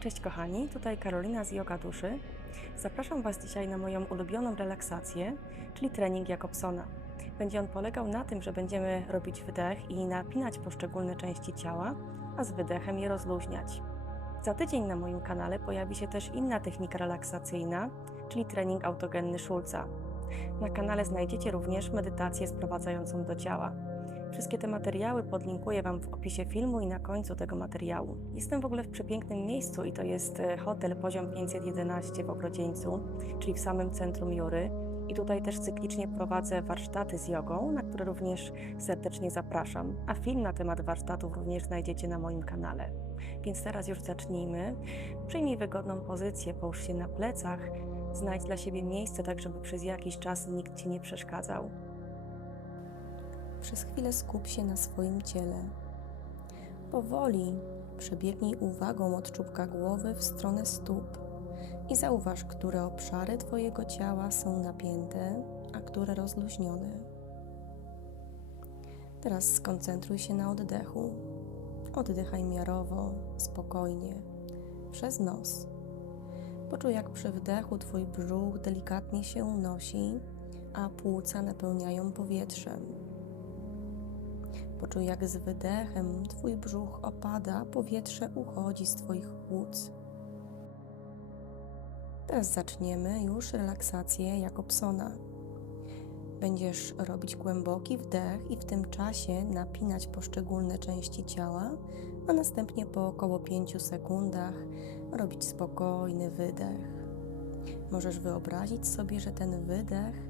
Cześć kochani, tutaj Karolina z Yoga Duszy. Zapraszam Was dzisiaj na moją ulubioną relaksację, czyli trening Jakobsona. Będzie on polegał na tym, że będziemy robić wdech i napinać poszczególne części ciała, a z wydechem je rozluźniać. Za tydzień na moim kanale pojawi się też inna technika relaksacyjna, czyli trening autogenny Schulza. Na kanale znajdziecie również medytację sprowadzającą do ciała. Wszystkie te materiały podlinkuję Wam w opisie filmu i na końcu tego materiału. Jestem w ogóle w przepięknym miejscu i to jest e, hotel poziom 511 w Ogrodzieńcu, czyli w samym centrum Jury. I tutaj też cyklicznie prowadzę warsztaty z jogą, na które również serdecznie zapraszam. A film na temat warsztatów również znajdziecie na moim kanale. Więc teraz już zacznijmy. Przyjmij wygodną pozycję, połóż się na plecach, znajdź dla siebie miejsce, tak żeby przez jakiś czas nikt Ci nie przeszkadzał. Przez chwilę skup się na swoim ciele. Powoli przebiegnij uwagą od czubka głowy w stronę stóp i zauważ, które obszary Twojego ciała są napięte, a które rozluźnione. Teraz skoncentruj się na oddechu. Oddychaj miarowo, spokojnie, przez nos. Poczuj, jak przy wdechu Twój brzuch delikatnie się unosi, a płuca napełniają powietrzem. Poczuj, jak z wydechem Twój brzuch opada, powietrze uchodzi z Twoich płuc. Teraz zaczniemy już relaksację Jakobsona. Będziesz robić głęboki wdech i w tym czasie napinać poszczególne części ciała, a następnie po około 5 sekundach robić spokojny wydech. Możesz wyobrazić sobie, że ten wydech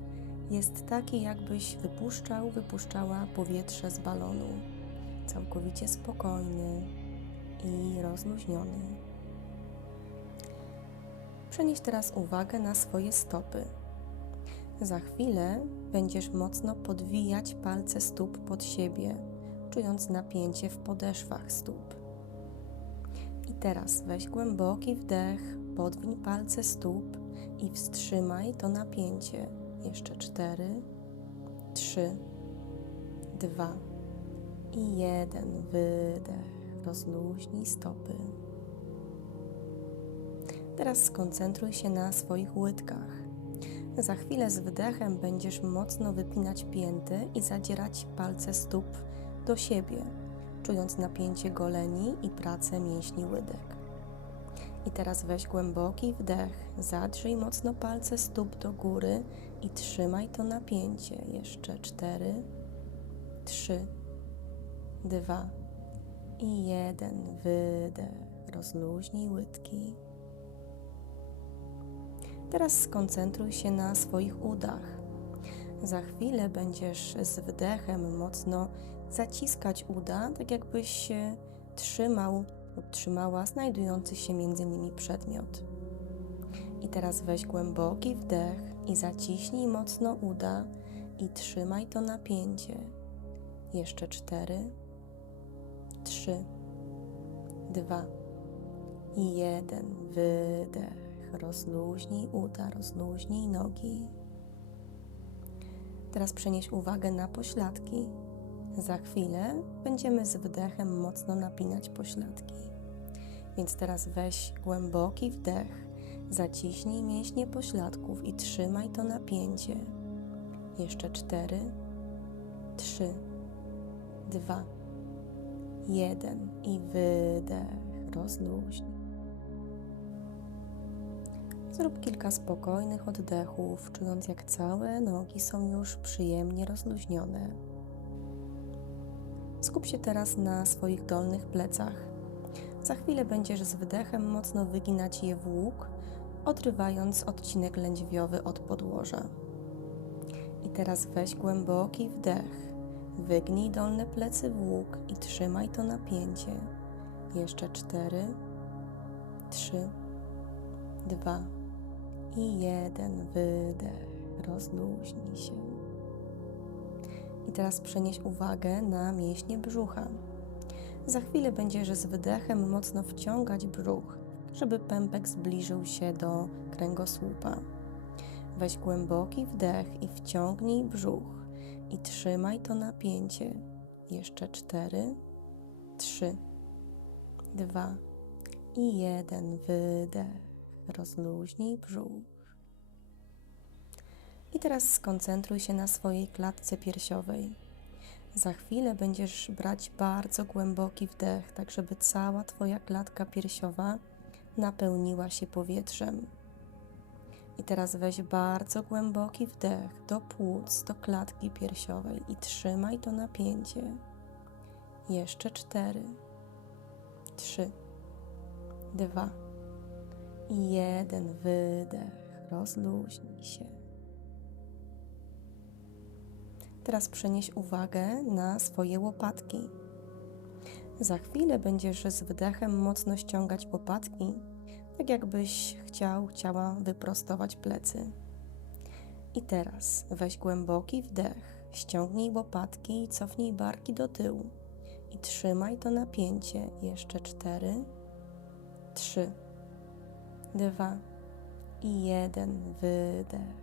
jest taki, jakbyś wypuszczał, wypuszczała powietrze z balonu. Całkowicie spokojny i rozluźniony. Przenieś teraz uwagę na swoje stopy. Za chwilę będziesz mocno podwijać palce stóp pod siebie, czując napięcie w podeszwach stóp. I teraz weź głęboki wdech, podwiń palce stóp i wstrzymaj to napięcie jeszcze cztery, trzy, dwa i jeden. Wydech. Rozluźnij stopy. Teraz skoncentruj się na swoich łydkach. Za chwilę z wydechem będziesz mocno wypinać pięty i zadzierać palce stóp do siebie, czując napięcie goleni i pracę mięśni łydek. I teraz weź głęboki wdech, zadrzyj mocno palce stóp do góry i trzymaj to napięcie. Jeszcze cztery, trzy, dwa i jeden. Wydech. Rozluźnij łydki. Teraz skoncentruj się na swoich udach. Za chwilę będziesz z wdechem mocno zaciskać uda, tak jakbyś trzymał lub trzymała znajdujący się między nimi przedmiot. I teraz weź głęboki wdech i zaciśnij mocno uda i trzymaj to napięcie. Jeszcze cztery, trzy, dwa i jeden. Wydech. Rozluźnij uda, rozluźnij nogi. Teraz przenieś uwagę na pośladki. Za chwilę będziemy z wdechem mocno napinać pośladki. Więc teraz weź głęboki wdech, zaciśnij mięśnie pośladków i trzymaj to napięcie. Jeszcze cztery, trzy, dwa, jeden i wydech. Rozluźnij. Zrób kilka spokojnych oddechów, czując jak całe nogi są już przyjemnie rozluźnione. Skup się teraz na swoich dolnych plecach. Za chwilę będziesz z wydechem mocno wyginać je w łuk, odrywając odcinek lędźwiowy od podłoża. I teraz weź głęboki wdech. Wygnij dolne plecy w łuk i trzymaj to napięcie. Jeszcze cztery, trzy, dwa i jeden. Wydech. Rozluźnij się. I teraz przenieś uwagę na mięśnie brzucha. Za chwilę będziesz z wydechem mocno wciągać brzuch, żeby pępek zbliżył się do kręgosłupa. Weź głęboki wdech i wciągnij brzuch i trzymaj to napięcie. Jeszcze cztery, trzy, dwa i jeden wydech. Rozluźnij brzuch. I teraz skoncentruj się na swojej klatce piersiowej. Za chwilę będziesz brać bardzo głęboki wdech, tak żeby cała Twoja klatka piersiowa napełniła się powietrzem. I teraz weź bardzo głęboki wdech do płuc, do klatki piersiowej i trzymaj to napięcie. Jeszcze cztery, trzy, dwa i jeden wydech. Rozluźnij się. Teraz przenieś uwagę na swoje łopatki. Za chwilę będziesz z wdechem mocno ściągać łopatki, tak jakbyś chciał, chciała wyprostować plecy. I teraz weź głęboki wdech, ściągnij łopatki i cofnij barki do tyłu. I trzymaj to napięcie. Jeszcze cztery, trzy, dwa i jeden. Wydech.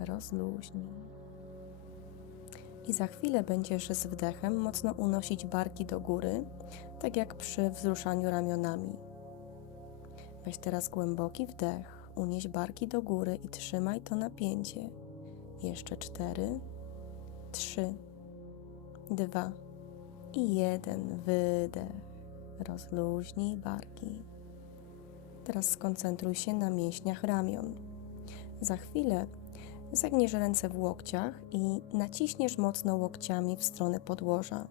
Rozluźnij. I za chwilę będziesz z wdechem mocno unosić barki do góry, tak jak przy wzruszaniu ramionami. Weź teraz głęboki wdech, unieś barki do góry i trzymaj to napięcie. Jeszcze cztery, trzy, dwa i jeden. Wydech. Rozluźnij barki. Teraz skoncentruj się na mięśniach ramion. Za chwilę Zagniesz ręce w łokciach i naciśniesz mocno łokciami w stronę podłoża,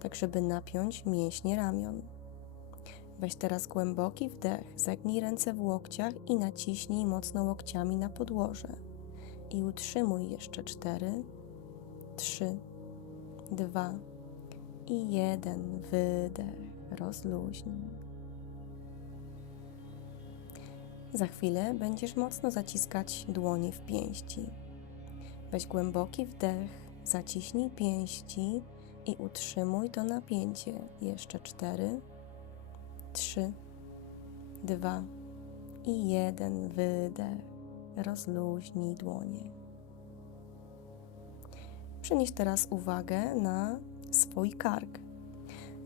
tak żeby napiąć mięśnie ramion. Weź teraz głęboki wdech, zagnij ręce w łokciach i naciśnij mocno łokciami na podłoże. I utrzymuj jeszcze cztery, trzy, dwa i jeden. Wydech, rozluźnij. Za chwilę będziesz mocno zaciskać dłonie w pięści. Weź głęboki wdech, zaciśnij pięści i utrzymuj to napięcie. Jeszcze cztery, trzy, dwa i jeden. Wydech. Rozluźnij dłonie. Przenieś teraz uwagę na swój kark.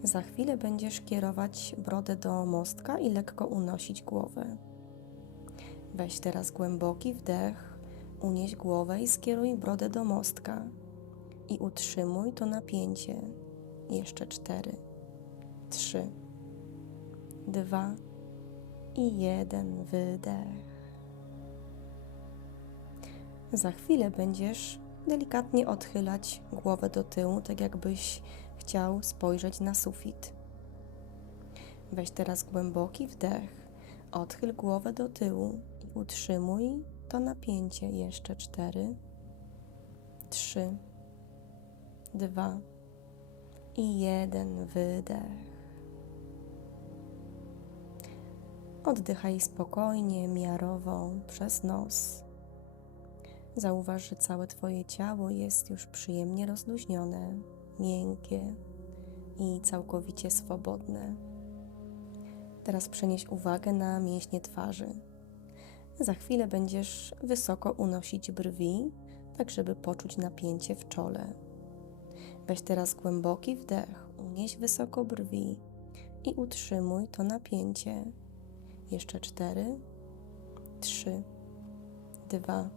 Za chwilę będziesz kierować brodę do mostka i lekko unosić głowę. Weź teraz głęboki wdech, unieś głowę i skieruj brodę do mostka i utrzymuj to napięcie. Jeszcze cztery, trzy, dwa i jeden wydech. Za chwilę będziesz delikatnie odchylać głowę do tyłu, tak jakbyś chciał spojrzeć na sufit. Weź teraz głęboki wdech, odchyl głowę do tyłu Utrzymuj to napięcie jeszcze cztery, trzy, dwa i jeden wydech. Oddychaj spokojnie, miarowo przez nos. Zauważ, że całe Twoje ciało jest już przyjemnie rozluźnione, miękkie i całkowicie swobodne. Teraz przenieś uwagę na mięśnie twarzy za chwilę będziesz wysoko unosić brwi, tak żeby poczuć napięcie w czole. Weź teraz głęboki wdech, unieś wysoko brwi i utrzymuj to napięcie. Jeszcze cztery, trzy, dwa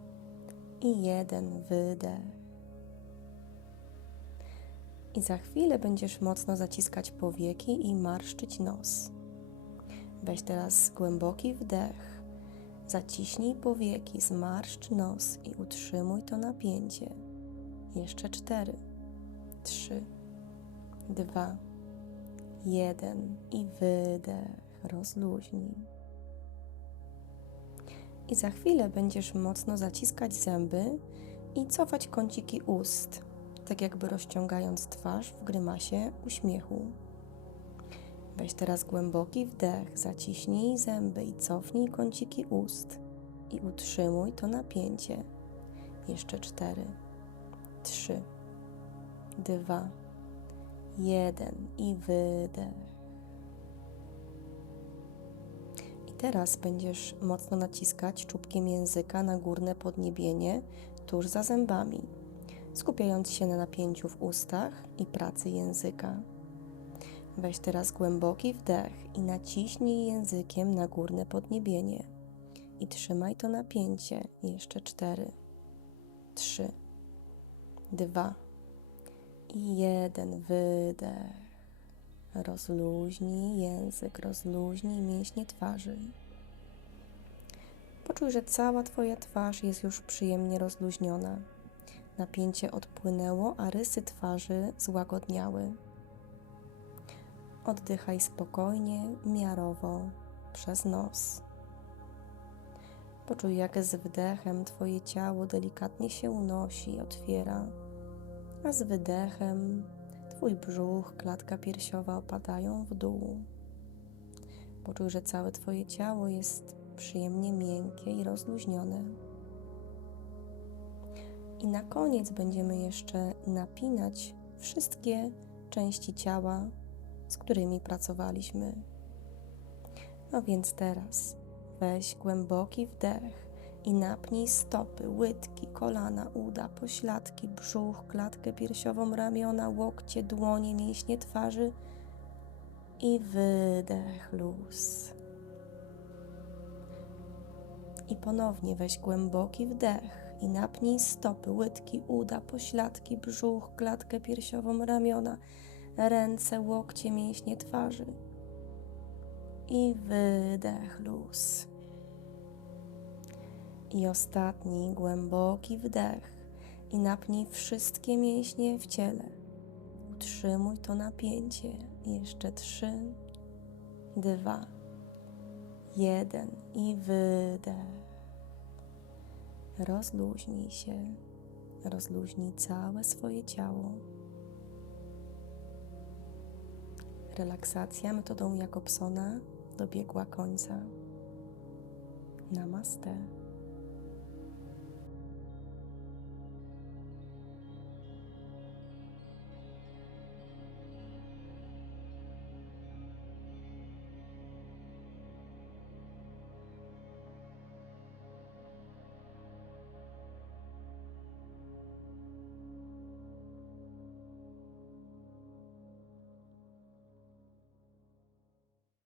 i jeden wydech. I za chwilę będziesz mocno zaciskać powieki i marszczyć nos. Weź teraz głęboki wdech Zaciśnij powieki, zmarszcz nos i utrzymuj to napięcie. Jeszcze cztery, trzy, dwa, jeden i wydech. Rozluźnij. I za chwilę będziesz mocno zaciskać zęby i cofać kąciki ust, tak jakby rozciągając twarz w grymasie uśmiechu. Weź teraz głęboki wdech, zaciśnij zęby i cofnij kąciki ust i utrzymuj to napięcie. Jeszcze cztery, trzy, dwa, jeden i wydech. Teraz będziesz mocno naciskać czubkiem języka na górne podniebienie tuż za zębami, skupiając się na napięciu w ustach i pracy języka. Weź teraz głęboki wdech i naciśnij językiem na górne podniebienie. I trzymaj to napięcie. Jeszcze cztery, trzy, dwa i jeden. Wydech. Rozluźnij język, rozluźnij mięśnie twarzy. Poczuj, że cała Twoja twarz jest już przyjemnie rozluźniona. Napięcie odpłynęło, a rysy twarzy złagodniały. Oddychaj spokojnie, miarowo, przez nos. Poczuj, jak z wdechem Twoje ciało delikatnie się unosi, otwiera, a z wydechem Twój brzuch, klatka piersiowa opadają w dół. Poczuj, że całe Twoje ciało jest przyjemnie miękkie i rozluźnione. I na koniec będziemy jeszcze napinać wszystkie części ciała, z którymi pracowaliśmy. No więc teraz weź głęboki wdech i napnij stopy, łydki, kolana, uda, pośladki, brzuch, klatkę piersiową, ramiona, łokcie, dłonie, mięśnie twarzy i wydech luz. I ponownie weź głęboki wdech i napnij stopy, łydki, uda, pośladki, brzuch, klatkę piersiową, ramiona, ręce, łokcie, mięśnie twarzy. I wydech luz. I ostatni głęboki wdech i napnij wszystkie mięśnie w ciele. Utrzymuj to napięcie. Jeszcze trzy, dwa, jeden i wydech. Rozluźnij się, rozluźnij całe swoje ciało. Relaksacja metodą Jakobsona dobiegła końca. Namaste.